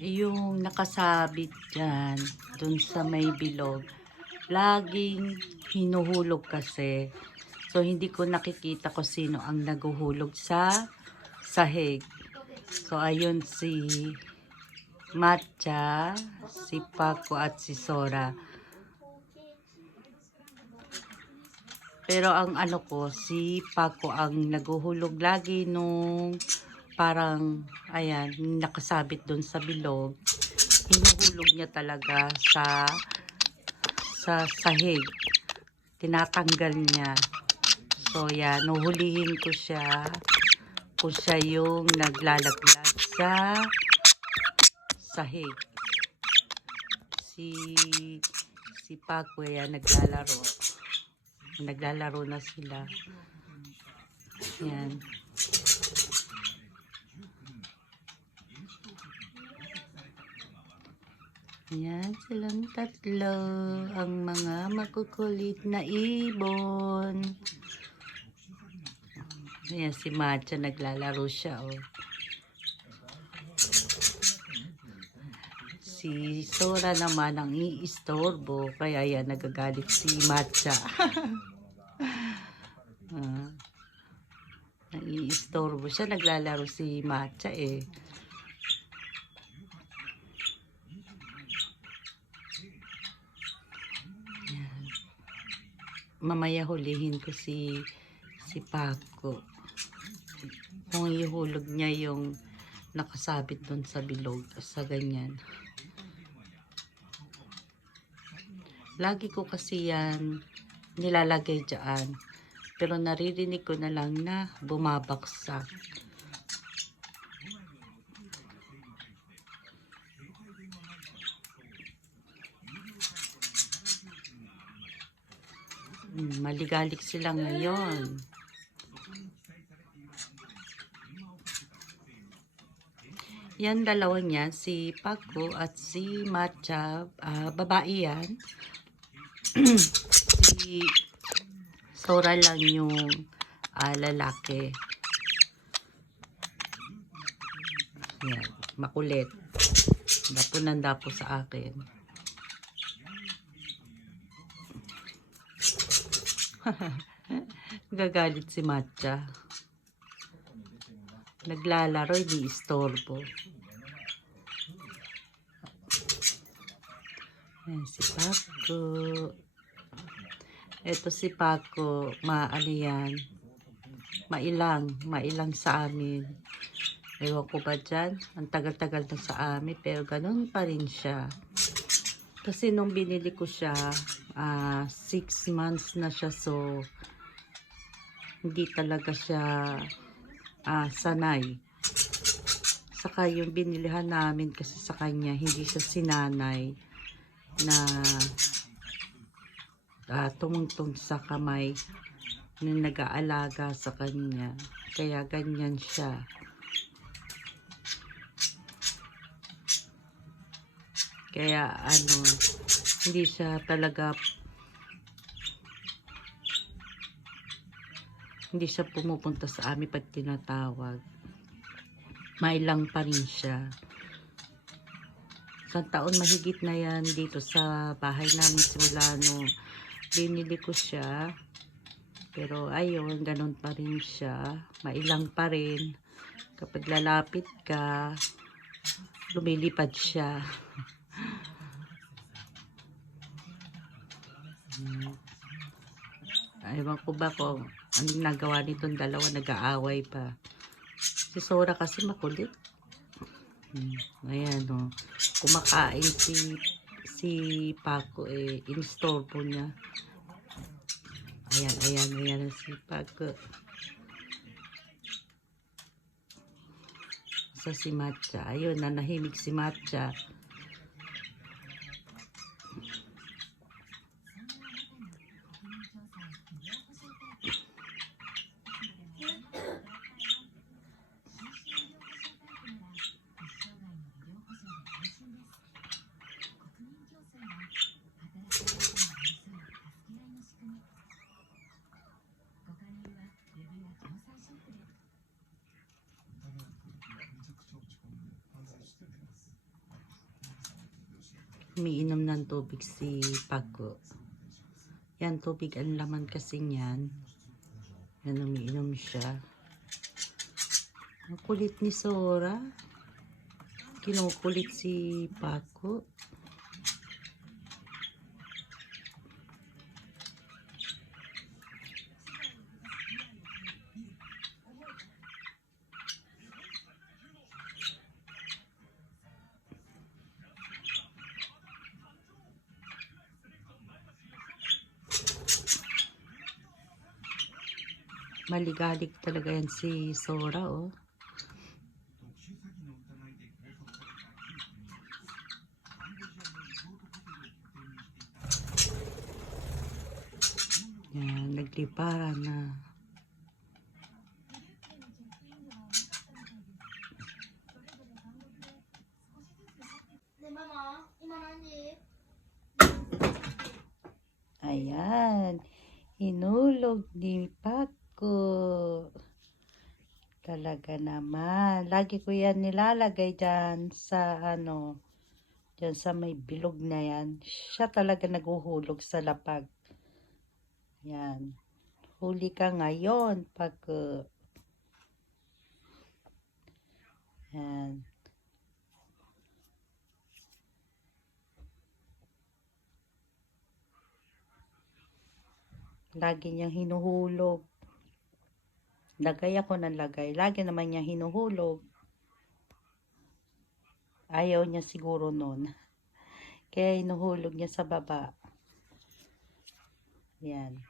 yung nakasabit dyan, dun sa may bilog, laging hinuhulog kasi. So, hindi ko nakikita ko sino ang naguhulog sa sahig. So, ayun si Matcha, si Paco at si Sora. Pero ang ano ko, si Paco ang naguhulog lagi nung parang, ayan, nakasabit doon sa bilog. Hinuhulog niya talaga sa sahig. Tinatanggal niya. So, yan, nuhulihin ko siya kung siya yung naglalaglag sa sahig. Si Paco, yan, naglalaro. Naglalaro na sila. Yan. Yan silang tatlo, ang mga makukulit na ibon. Ayan si Matcha, naglalaro siya, oh. Si Sora naman ang iistorbo, kaya yan, nagagalit si Matcha. Nag-iistorbo siya, naglalaro si Matcha, eh. Mamaya hulihin ko si Paco. Kung ihulog niya yung nakasabit dun sa bilog, sa ganyan. Lagi ko kasi yan nilalagay dyan. Pero naririnig ko na lang na bumabaksak. Maligalik sila ngayon. Yan dalawa niya, si Paco at si Matcha, babae yan. Si Sora lang yung lalaki. Yan, makulit. Dapo nandapo sa akin. Gagalit si Matcha. Naglalaro, hindi istorbo. Ayan, si Paco. Ito si Paco, maano yan, mailang sa amin. Ewan ko ba dyan, ang tagal-tagal na sa amin, pero ganun pa rin siya. Kasi nung binili ko siya, 6 months na siya, so hindi talaga siya sanay. Saka yung binilihan namin kasi sa kanya, hindi siya sinanay na tumungtong sa kamay ng nag-aalaga sa kanya. Kaya ganyan siya. Kaya hindi siya talaga, hindi siya pumupunta sa amin pag tinatawag. Mailang pa rin siya. Isang taon mahigit na yan dito sa bahay namin simula nung binili ko siya. Pero ayun, ganun pa rin siya. Mailang pa rin. Kapag lalapit ka, lumilipad siya. Ewan ko ba kung anong nagawa nitong dalawa, nag-aaway pa. Si Sora kasi makulit. Ayan, oh. Kumakain si Paco, inistorbo niya. Ayan si Paco. Si Matcha. Ayun, nanahimik si Matcha. umiinom ng tubig si Paco. Yan, tubig ang laman kasi niyan. Yan, umiinom siya. Ang kulit ni Sora. Kinukulit si Paco. Maligalig talaga yan si Sora, oh. Yan, nagliparan na. Ayan, hinulog ni Paco. Talaga naman. Lagi ko yan nilalagay dyan sa dyan sa may bilog na yan. Siya talaga naguhulog sa lapag. Yan. Huli ka ngayon, Paco. Yan. Lagi niyang hinuhulog. Lagay ako ng lagay. Lagi naman niya hinuhulog. Ayaw niya siguro nun. Kaya hinuhulog niya sa baba. Yan.